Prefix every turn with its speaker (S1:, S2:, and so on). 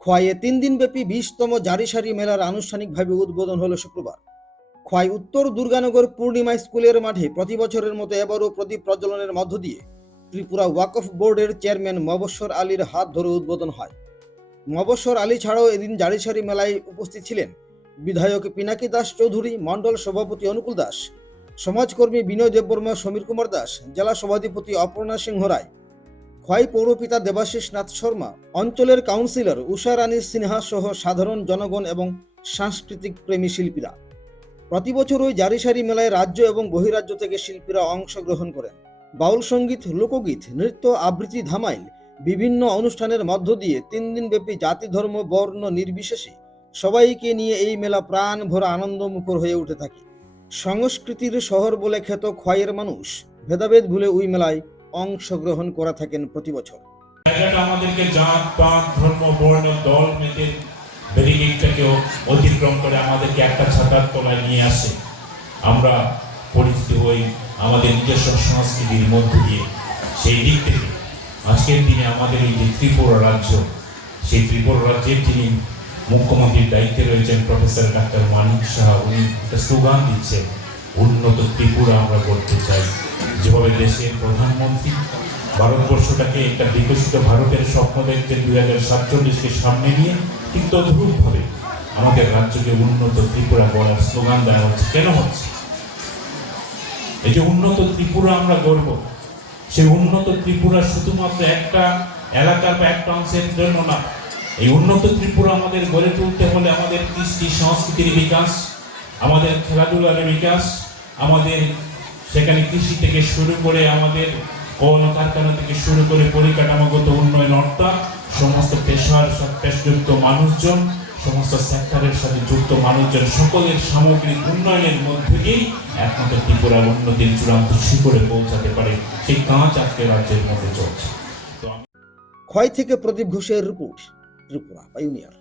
S1: খোয়াইয়ে তিন দিনব্যাপী বিশতম জারিসারি মেলার আনুষ্ঠানিকভাবে উদ্বোধন হলো শুক্রবার। খোয়াই উত্তর দুর্গানগর পূর্ণিমা স্কুলের মাঠে প্রতি বছরের মতো এবারও প্রদীপ প্রজ্বলনের মধ্য দিয়ে ত্রিপুরা ওয়াকফ বোর্ডের চেয়ারম্যান মবস্বর আলীর হাত ধরে উদ্বোধন হয়। মবস্বর আলী ছাড়াও এদিন জারিসারি মেলায় উপস্থিত ছিলেন বিধায়ক পিনাকি দাস চৌধুরী, মণ্ডল সভাপতি অনুকূল দাস, সমাজকর্মী বিনয় দেববর্মা, সমীর কুমার দাস, জেলা সভাধিপতি অপর্ণা সিংহ রায় খোয়াই পৌরপিতা দেবাশিস নাথ শর্মা, অঞ্চলের কাউন্সিলর উষা রানী সিনহা সহ সাধারণ জনগণ এবং সাংস্কৃতিক প্রেমী শিল্পীরা। প্রতি বছর ওই জারিসারি মেলায় রাজ্য এবং বহিরাজ্য থেকে শিল্পীরা অংশগ্রহণ করেন। বাউল সংগীত, লোকগীত, নৃত্য আবৃত্তি ধামাইল বিভিন্ন অনুষ্ঠানের মধ্য দিয়ে তিন দিনব্যাপী জাতি, ধর্ম, বর্ণ নির্বিশেষে সবাইকে নিয়ে এই মেলা প্রাণ ভরা আনন্দমুখর হয়ে উঠে থাকে। সংস্কৃতির শহর বলে খ্যাত খোয়াইয়ের মানুষ ভেদাভেদ ভুলে ওই মেলায় অংশগ্রহণ করা থাকেন প্রতি বছর।
S2: জায়গাটা আমাদেরকে জাত, পাত, ধর্ম, বর্ণ, দল মেতে ব্যারিকেডটাকেও অতিক্রম করে আমাদেরকে একটা ছাতার তলায় নিয়ে আসে। আমরা পরিচিত হই আমাদের নিজস্ব সংস্কৃতির মধ্য দিয়ে। সেই দিক থেকে আজকের দিনে আমাদের এই যে ত্রিপুরা রাজ্য, সেই ত্রিপুরা রাজ্যের যিনি মুখ্যমন্ত্রীর দায়িত্বে রয়েছেন প্রফেসর ডাক্তার মানিক সাহা, উনি একটা স্লোগান দিচ্ছেন, উন্নত ত্রিপুরা আমরা করতে চাই। যেভাবে দেশের প্রধানমন্ত্রী, ভারতবর্ষটাকে একটা বিকশিত ভারতের স্বপ্ন দেখছেন দুই হাজার সাতচল্লিশকে সামনে নিয়ে ঠিক তদ্রূপভাবে আমাদের রাজ্যকে উন্নত ত্রিপুরা বলার স্লোগান দেওয়া হচ্ছে। কেন হচ্ছে? এই যে উন্নত ত্রিপুরা আমরা গর্ব সেই উন্নত ত্রিপুরা শুধুমাত্র একটা এলাকার বা একটা অংশের জন্য না, এই উন্নত ত্রিপুরা আমাদের গড়ে তুলতে হলে আমাদের কৃষ্টি সংস্কৃতির বিকাশ, আমাদের খেলাধুলার বিকাশ, আমাদের সেখানে কৃষি থেকে শুরু করে আমাদের কল কারখানা থেকে শুরু করে পরিকাঠামোগত উন্নয়ন অর্থাৎ সমস্ত পেশার পেশযুক্ত মানুষজন, সমস্ত সেক্টরের সাথে যুক্ত মানুষজন সকলের সামগ্রিক উন্নয়নের মধ্যে দিয়েই একমাত্র ত্রিপুরার উন্নতির চূড়ান্ত শিখরে পৌঁছাতে পারে সেই কাজ আজকে রাজ্যের মধ্যে চলছে। আমি
S1: থেকে প্রদীপ ঘোষের রিপোর্ট, ত্রিপুরা পাইউনিয়ার